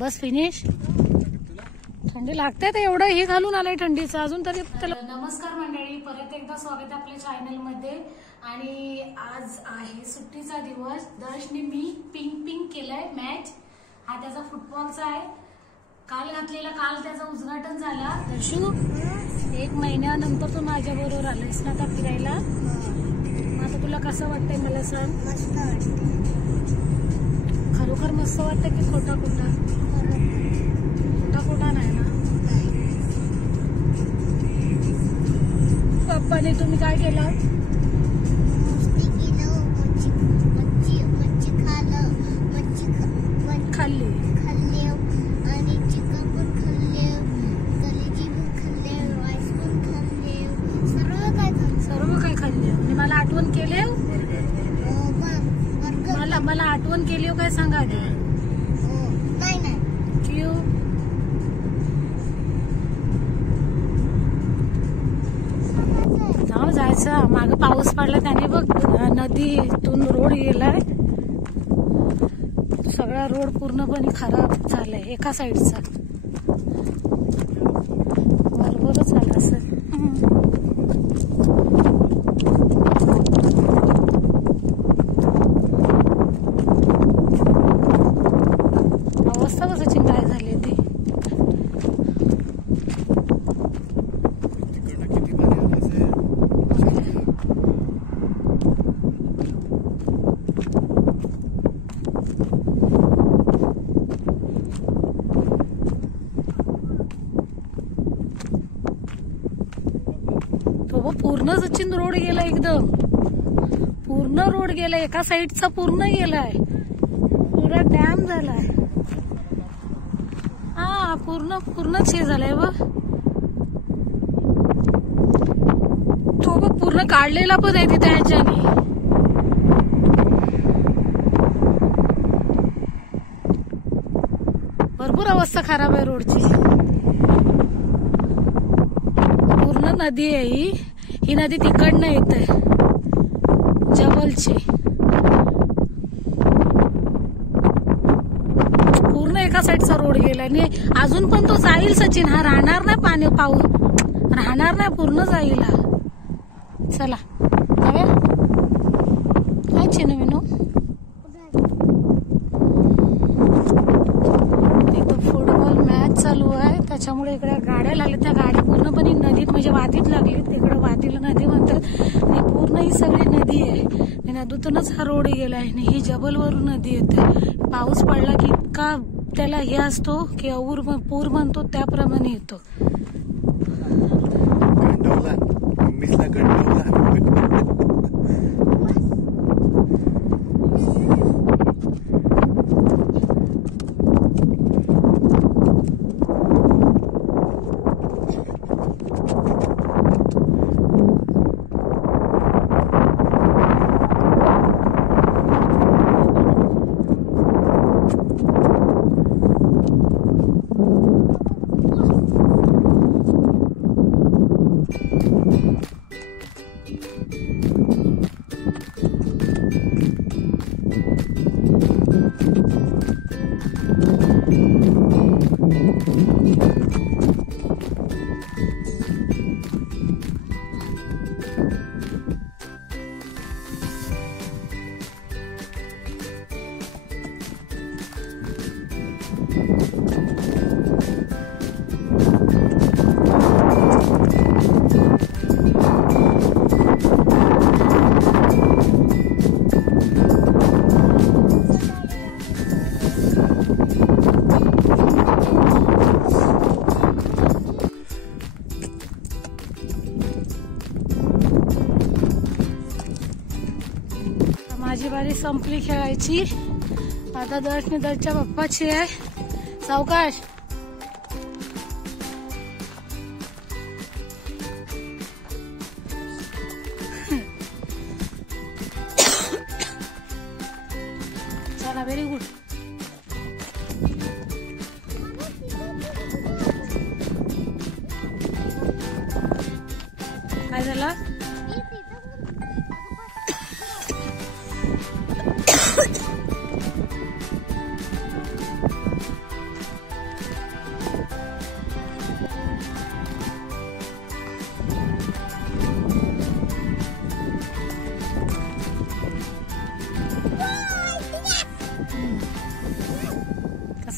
बस finish. थंडी लागते तर एवढं हे घालून आलंय थंडीचं अजून तरी त्याला. नमस्कार मंडळी, परत एकदा स्वागत आपल्या चॅनल मध्ये. आणि आज आहे सुट्टीचा दिवस. दर्शने मी पिंक केलाय मॅच. हा त्याचा फुटबॉलचा आहे. काल घातलेला, काल त्याचा उद्घाटन झाला. दर्शू 1 महिन्यानंतर तू माझ्या बरोबर आलायस ना आता फिरायला. आता तुला कसं वाटतंय मला सांग. मस्त वाटतं. खरोखर मस्त वाटतं की खोटा खोटा? खोटा खोटा नाही ना. पप्पाने तुम्ही काय केलं? खाल्ली आणि चिकन पण खाल्ले, कलेजी पण खाल्ले, राईस पण खाल्ले, सर्व काय खाल्ले. आणि मला आठवण केले, मला आठवण केली हो काय सांगा आधी. नाही क्यू जाऊ जायचं. माग पाऊस पडला त्याने बघ नदीतून रोड गेलाय. सगळा रोड पूर्णपणे खराब झालाय एका साईडचा. बरोबरच झालं असं. अवस्था कशाची काय झाली ती. पूर्ण सचिन रोड गेला, एकदम पूर्ण रोड गेला. एका साईडचा पूर्ण गेलाय. पुरा डॅम झालाय. हा पूर्णच हे झालाय बघ. तो बघ पूर्ण काढलेला पण आहे तिथे ह्याच्याने. भरपूर अवस्था खराब आहे रोडची. पूर्ण नदी आहे ही नदी तिकडनं येते जबलची. पूर्ण एका साईडचा रोड गेला आणि अजून पण तो जाईल सचिन. हा राहणार नाही, पाऊस राहणार नाही, पूर्ण जाईल हा. चला जाऊया. काय चिनू विनू तिथं फुटबॉल मॅच चालू आहे त्याच्यामुळे इकडे गाड्या लागल्या. त्या गाड्या पूर्णपणे नदीत म्हणजे वादीत लागली. तिकडे वादीला नदी म्हणतात आणि पूर्ण ही सगळी नदी आहे. आणि नदीतूनच हा रोड गेलाय आणि ही जबलवरून नदी येते. पाऊस पडला की इतका त्याला हे असतो की पूर म्हणतो त्याप्रमाणे येतो. माझी बारी संपली खेळायची. आता दर्शच्या बाप्पाची आहे. सावकाश. चला व्हेरी गुड. काय झालं?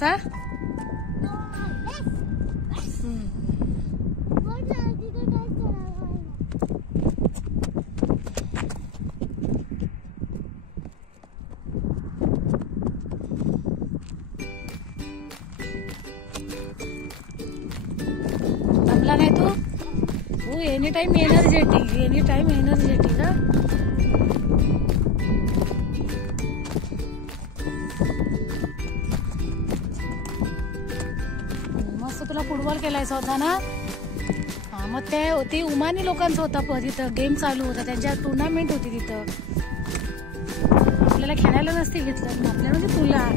असा जमला नाही तू एनी टाइम एनर्जेटिक हा. मस्त तुला फुटबॉल खेळायचा होता ना. हा मग ते उमानी लोकांचं होता तिथं गेम चालू होता, त्यांच्या टुर्नामेंट होती तिथं. आपल्याला खेळायला नसते घेतलं आपल्याला, म्हणजे तुला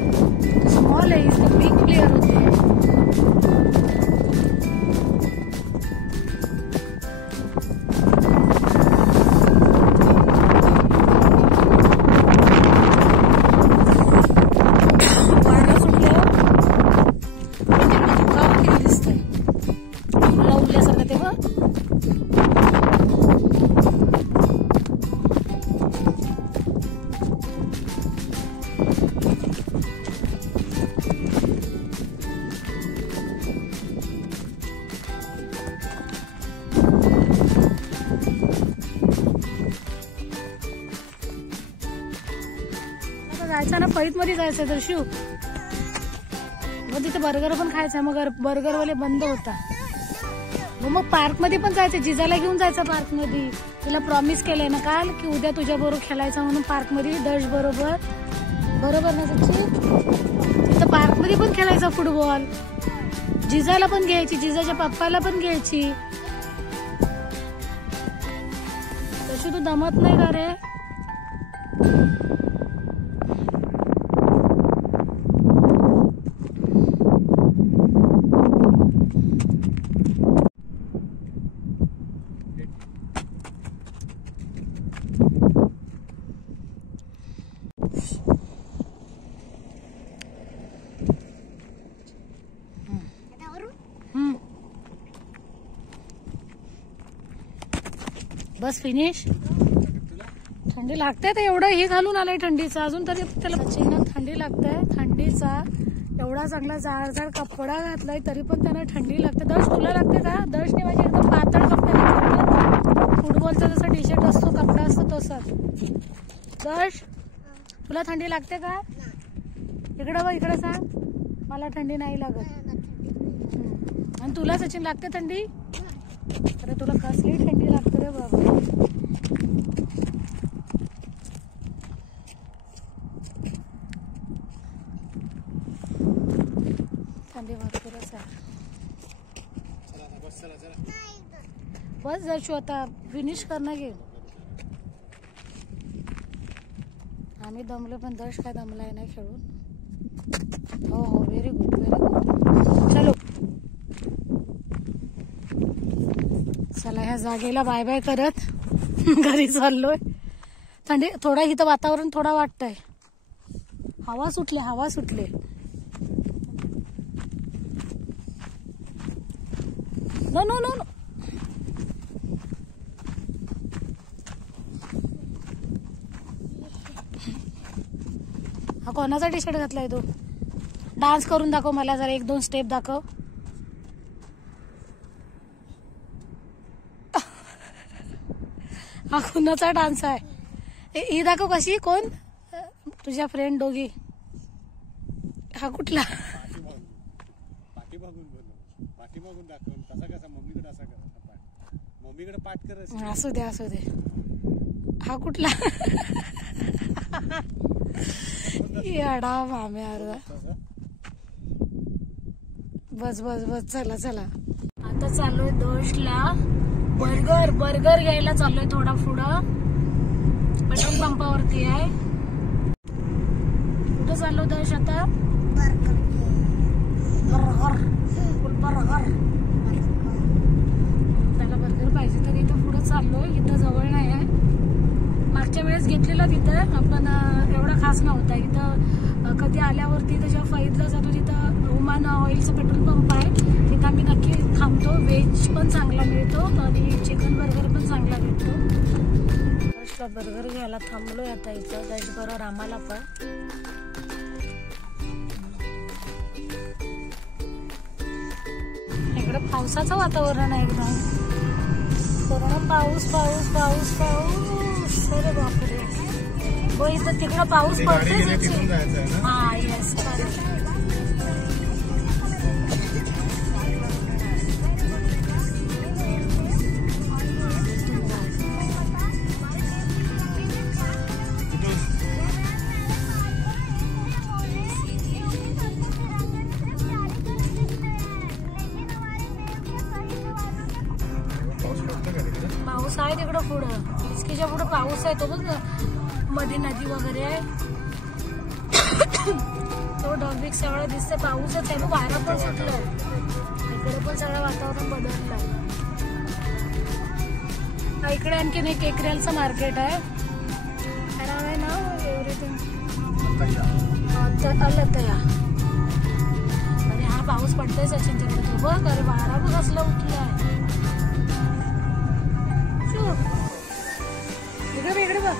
स्मॉल आहे बिग प्लेअर होते. जायचं ना पैत मध्ये जायचं तर शिव, मग तिथे बर्गर पण खायचं. मग बर्गरवाले बंद होता. मग पार्क मध्ये पण जायचं, जिजाला घेऊन जायचं पार्क मध्ये. तुला प्रॉमिस केलंय ना काल की उद्या तुझ्या बरोबर खेळायचं म्हणून पार्क मध्ये दर्श बरोबर. बरोबर ना सच्ची? तिथं पार्क मध्ये पण खेळायचा फुटबॉल. जिजाला पण घ्यायची, जिजाच्या पप्पाला पण घ्यायची. तशी तू दमत नाही का रे? बस फिनिश. थंडी लागते तर एवढं हे घालून आलंय थंडीचा, अजून तरी त्याला थंडी लागते. थंडीचा एवढा चांगला जाडजाड कपडा घातलाय तरी पण त्यांना थंडी लागते. दर्श तुला लागते का? दर्शने माझी एकदम पातळ कपडा घातला, फुटबॉलचा जसा टी शर्ट असतो कपडा असतो तसा. दर्श तुला थंडी लागते का? इकडं बघ, इकडे सांग. मला थंडी नाही लागत. आणि तुला सचिन लागते थंडी? अरे तुला कसली थंडी लागते रे बाबा. थंडी भरपूरच आहे. बस जर आता फिनिश करणं घे. आम्ही दमलो पण दर्श काय दमलाय नाही खेळून. हो हो व्हेरी गुड व्हेरी गुड. चलो चला ह्या जागेला बाय बाय करत घरी चाललोय. थंडी थोडा इथं वातावरण थोडा वाटतंय. हवा सुटले. नो नो नो हा कोणाचा टी शर्ट घातलाय तू? डान्स करून दाखव मला जरा, 1-2 स्टेप दाखव. हा कोणाचा डान्स आहे? ही दाखव कशी. कोण तुझ्या फ्रेंड दोघी? हा कुठला? असू दे असू दे. हा कुठला? येडा मामे अर्धा. बस बस बस चला चला. आता चाललोय दोषला बर्गर घ्यायला चाललोय. थोडा पुढं पेट्रोल पंपावरती आहे. कुठं चाललो दोष आता? बर्गर त्याला बर्गर पाहिजे तर इथं पुढं चाललोय. इथं जवळ नाही आहे. मागच्या वेळेस घेतलेला तिथं आपण, एवढा खास नव्हता. इथं कधी आल्यावरती त्याच्या फैदला जातो, तिथं ओमान ऑइलचं पेट्रोल पंप आहे. तिथं आम्ही नक्की थांबतो. व्हेज पण चांगला मिळतो आणि चिकन बर्गर पण चांगला मिळतो. दर्शला बर्गर घ्यायला थांबलोय आता इथं. दर्श बरोबर आम्हाला पण इकडे पावसाचं वातावरण आहे एकदम. पूर्ण पाऊस पाऊस पाऊस पाऊस. अरे बापरे. हो इथं तिकडं पाऊस पडतोय. हा येस पाऊस आहे तिकडं पुढं. इस्कीच्या पुढं पाऊस आहे. तो बघ मध्ये नदी वगैरे आहे. तो ढगबिग सगळं दिसतंय. पाऊसच आहे. वारा पण सुटलं. इकडे पण सगळं वातावरण बदललं. इकडे आणखीन एक केकरेलचं मार्केट आहे. काय नाव आहे ना एव्हरीथिंग अलतया. आणि हा पाऊस पडतोय सचिन तिकडे. तो बघ अरे वारा बघ असला उठलाय. इकडे बघ.